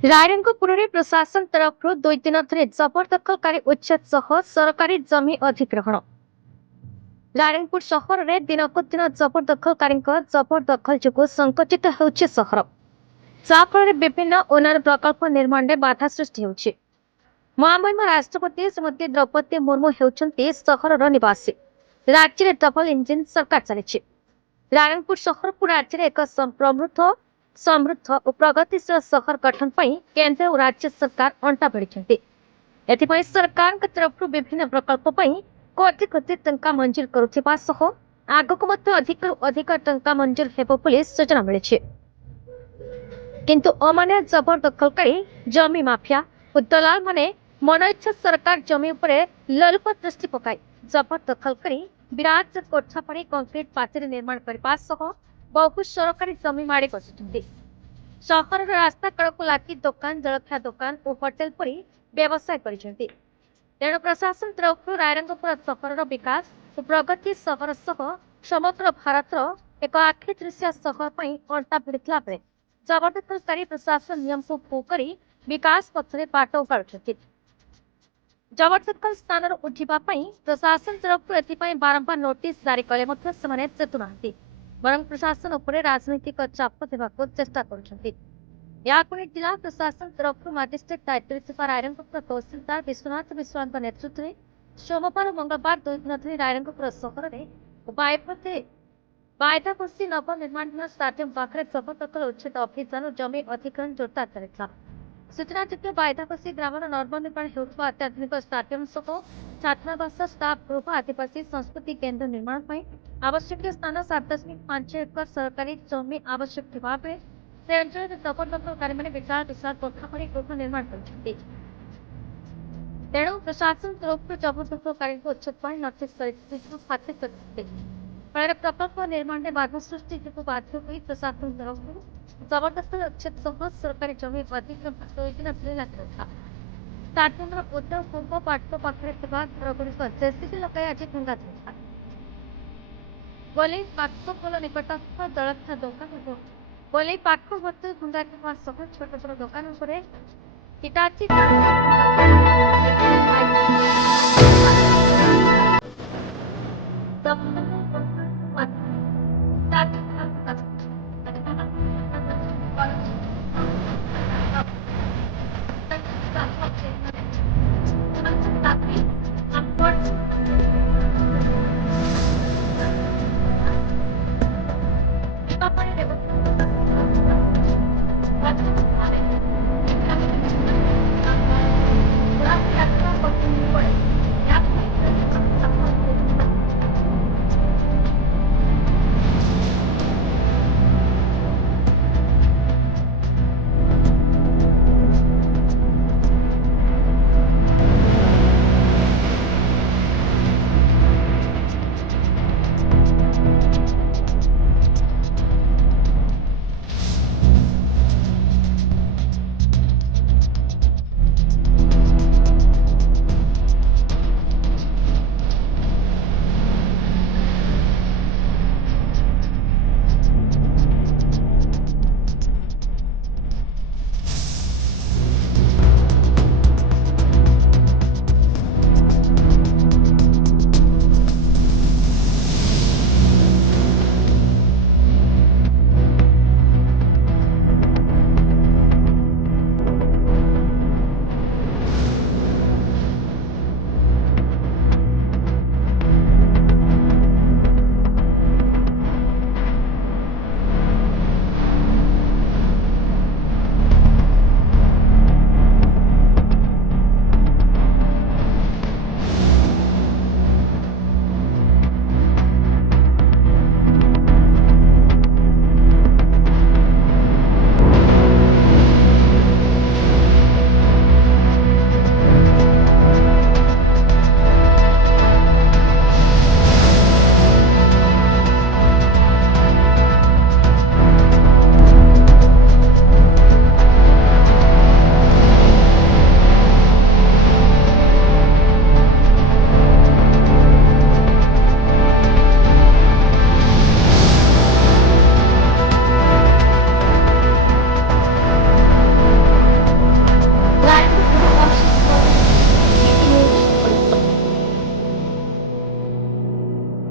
रायरंगपुर प्रशासन तरफ 2 दिन धरी जबरदखलकारी उच्छेद सह सरकारी जमी अधिग्रहण। रायरंगपुर सहर में दिनकु दिन जबरदखलकारी जबरदखल जो संकुचित होउछि सहर, जाफल विभिन्न ओनर प्रकल्प निर्माण में बाधा सृष्टि होउछि। महामहिम राष्ट्रपति श्रीमती द्रौपदी मुर्मू हेउछन्ति सहरर निवासी। राज्य में डबल इंजिन सरकार चली। रायरंगपुर सहर को राज्य में एक समृद्ध और प्रगतिशील सहर गठन पर केंद्र और राज्य सरकार अंटा भिड़ी। एथिपाई सरकार तरफ विभिन्न प्रकल्प कोटि कोटि टंका मंजूर करुथिबा सह आगक मध्य अधिक अधिक टंका मंजूर हेबो बोली सूचना मिली। किंतु अमान्य जबरदखलकारी जमी माफिया और दलाल माने मनइच्छा सरकार जमी उपरे ललुप दृष्टि पकाई जबरदखल करी विराट कोठा पड़ी कंक्रीट पाचेरी निर्माण करने सह बहु सरकारी जमी माड़ी बसुଛନ୍ତି। सहर रास्ता कड़क लागी दुकान, जलखिया दुकान और होटेल परी व्यवसाय करिसेंती। तेणु प्रशासन तरफ रायरंगपुर सहर विकास और प्रगति सहर सह समग्र भारत एक आखि दृश्य सहर पर अंटा भिड़ता बेले जबरदखलकारी प्रशासन नियम को भू कर विकास पथरे बाट उगाड़ुଛନ୍ତି। जबरदखल स्थान उठा प्रशासन तरफ एथपाई बारंबार नोटिस जारी कले से चेतुना बरं प्रशासन उपरे राजनीतिक चाप देवाक चेष्टा करुଛନ୍ତି। जिला प्रशासन तरफ मजिस्ट्रेट दायित्व रायरंगपुर तहसिलदार विश्वनाथ विश्वाल नेतृत्व में सोमवार मंगलवार 2 दिन धरी रायरंगपुर सहर में बायदापसी नवनिर्माण स्टाडियम पाखे जबरदखल उच्छेद अभियान और जमी अधिग्रहण जोरदार चलता। सूचनायोग्य बायदापसी ग्राम नवनिर्माण होता अत्याधुनिक स्टाडियम सह छात्रावास, स्टाफ गृह, आदिवासी संस्कृति केन्द्र निर्माण पर आवश्यक स्थान 7.5 एकर सरकारी जमी आवश्यक थिबा बेले से अंचल जबरदखलकारी मैंने विशाल विशाल कोठा पड़ी गृह निर्माण कर तेणु प्रशासन तरफ जबरदखलकारी उच्छेद पर नोटिस कर फल प्रकल्प निर्माण में बाधा सृष्टि जो बाध्य हुई प्रशासन तरफ जबरदखल उच्छेद सह सरकारी जमी अधिग्रहण 2 दिन धरी लगा। स्टाडियम उत्तर पूर्व पार्श्व पाखे घरगुड़िक जेसीबी लगाई आज भंगा बोली पाखपोल निकटस्थ जलखिया दुकान बोली पाखवर्ती भंगा सह छोट छोट दुकान इटाची